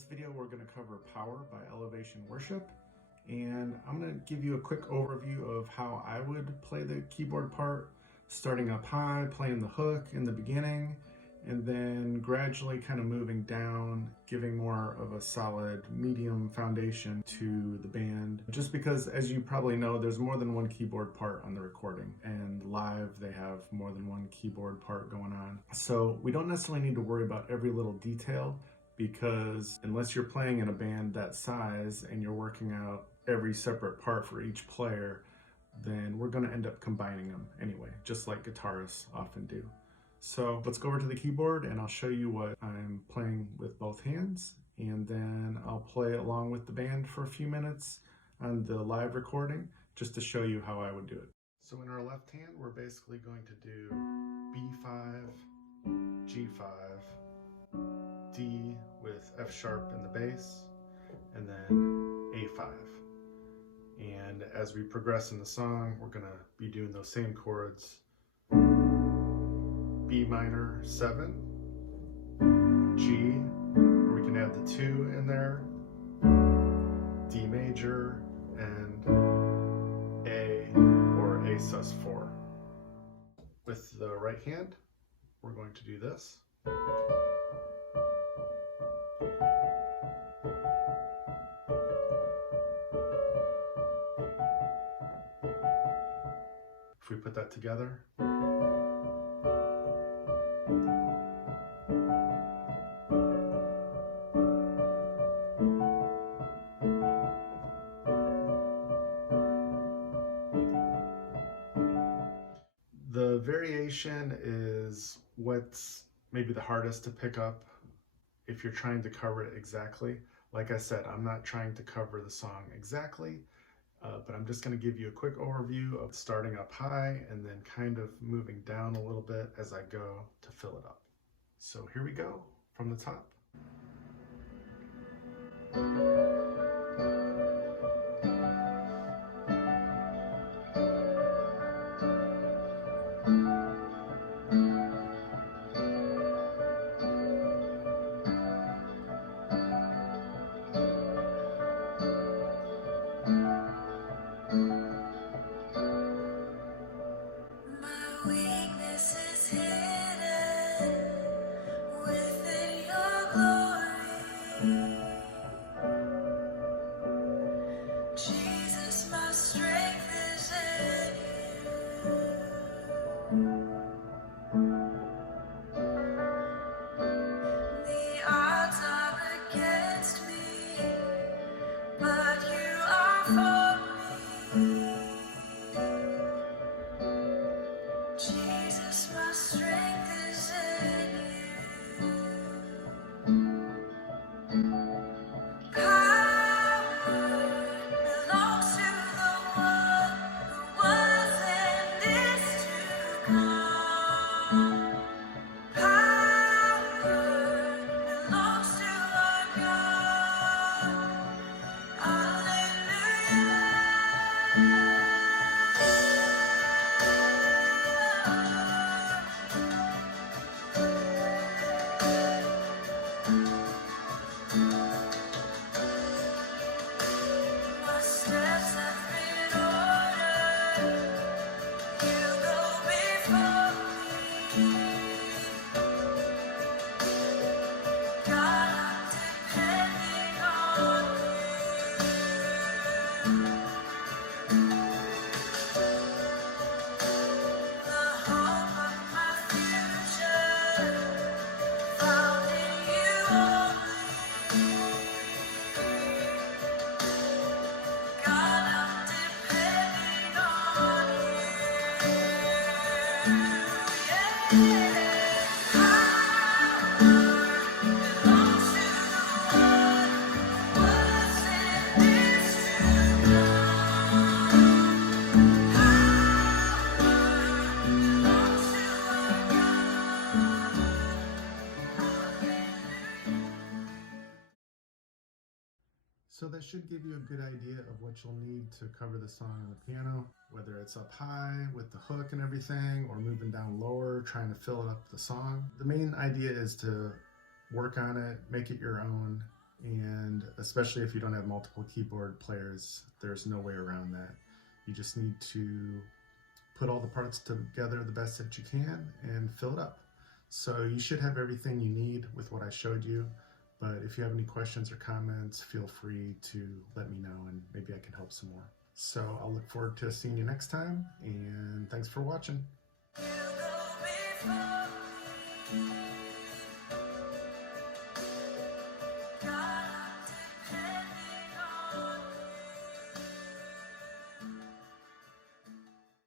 this video we're going to cover Power by Elevation Worship, and I'm going to give you a quick overview of how I would play the keyboard part, starting up high, playing the hook in the beginning, and then gradually kind of moving down, giving more of a solid medium foundation to the band. Just because, as you probably know, there's more than one keyboard part on the recording, and live they have more than one keyboard part going on. So we don't necessarily need to worry about every little detail, because unless you're playing in a band that size and you're working out every separate part for each player, then we're going to end up combining them anyway, just like guitarists often do. So let's go over to the keyboard and I'll show you what I'm playing with both hands, and then I'll play along with the band for a few minutes on the live recording just to show you how I would do it. So in our left hand, we're basically going to do B5, G5, D with F sharp in the bass, and then A5. And as we progress in the song, we're going to be doing those same chords. B minor 7, G, or we can add the 2 in there, D major, and A or A sus4. With the right hand, we're going to do this. If we put that together, the variation is what's maybe the hardest to pick up if you're trying to cover it exactly. Like I said, I'm not trying to cover the song exactly, but I'm just going to give you a quick overview of starting up high and then kind of moving down a little bit as I go to fill it up. So here we go from the top. So that should give you a good idea of what you'll need to cover the song on the piano, whether it's up high with the hook and everything, or moving down lower, trying to fill up the song. The main idea is to work on it, make it your own, And especially if you don't have multiple keyboard players, there's no way around that. You just need to put all the parts together the best that you can and fill it up. So you should have everything you need with what I showed you, but if you have any questions or comments, feel free to let me know and maybe I can help some more. So I'll look forward to seeing you next time, and thanks for watching.